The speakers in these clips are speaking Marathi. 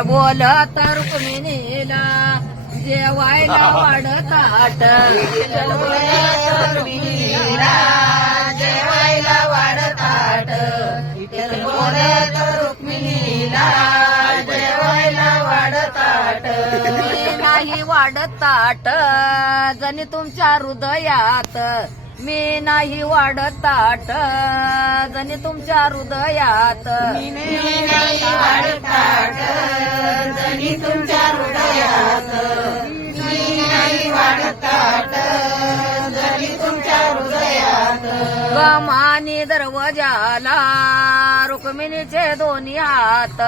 बोलत रुक्मिणीला जेवायला वाढत आट रुक्मिणीला जेवायला वाढत आट बोलत रुक्मिणीला जेवायला वाढत आट मी नाही वाढत जणी तुमच्या हृदयात. मी नाही वाढत ताट जणी तुमच्या हृदयात. मी नाही वाढत ताट जणी तुमच्या हृदयात. मी नाही वाढत ताट जणी तुमच्या हृदयात. कमानी दरवाजाला रुक्मिणीचे दोन्ही हात.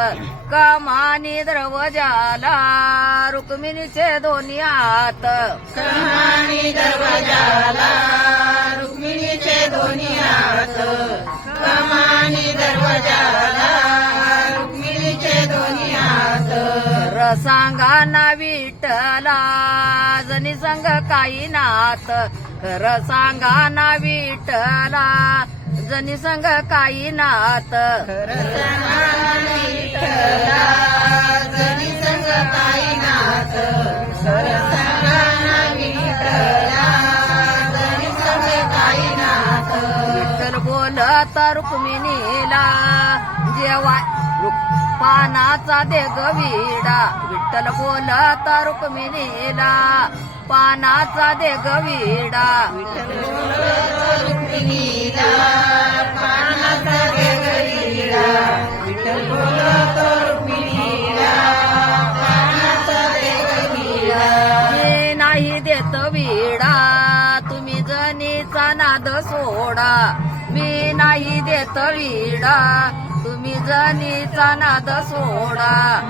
कमानी दरवाजाला रुक्मिणीचे दोन्ही हात. कमानी दरवाजाला रुक्मिणीचे दोन्ही हात. कमानी दरवाजाला रुक्मिणीचे दोन्ही हात. रसांगा ना विठला जनी संग काही नात. खर सांगा ना विठला जनी संग काही नात. जनी संग काही बोलत रुक्मिणीला जेव्हा पानाचा दे गविडा विठ्ठल बोलत रुक्मिणीला पानाचा दे गविडा विठ्ठल बोलत रुक्मिणीला. तळीडा तुम्ही जनीचा नाद सोडा.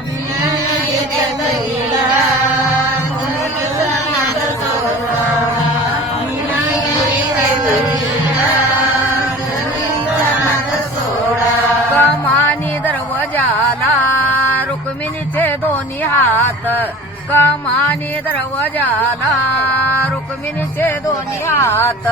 कमानी दरवाजाला रुक्मिणीचे दोन्ही हात. कमानी दरवाजाला रुक्मिणीचे दोन्ही हात.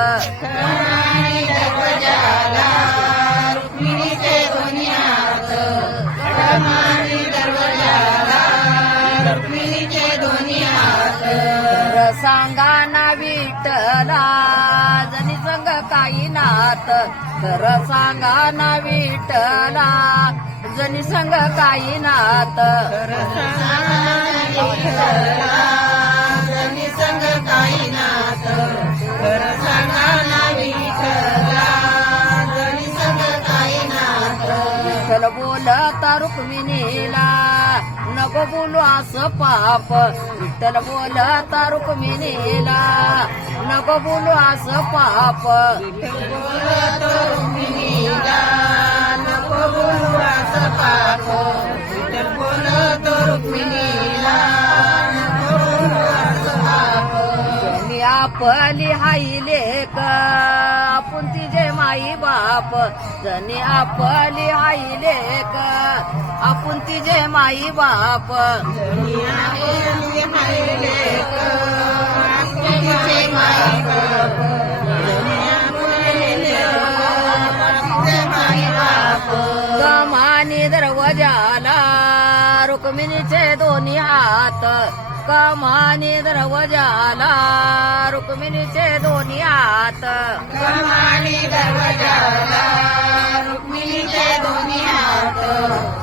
सांगा ना विठला जनी संग काही नात तर सांगा ना विठला जनी संग काही नात जनी संग काही नात तर सांगा ना जनी संग काही नात रुक्मिणीला. नको बोलू असं पाप. विठ्ठल बोल रुक्मिणीला. नको बोलू असं पाप. रुक्मिणीला. नको बोलू असं पाप. विठ्ठल बोलत रुक्मिणीला. आपली हाई लेक आपण तिचे माई बाप. जनी आपली हाई लेक आपण तुझे माई बाप. जनी आपली कमानी दरवाजाला रुक्मिणीचे दोन्ही हात. कमानी दरवाजाला रुक्मिणीचे दोन्ही हात. कमानी दरवाजाला रुक्मिणीचे दोन्ही हात.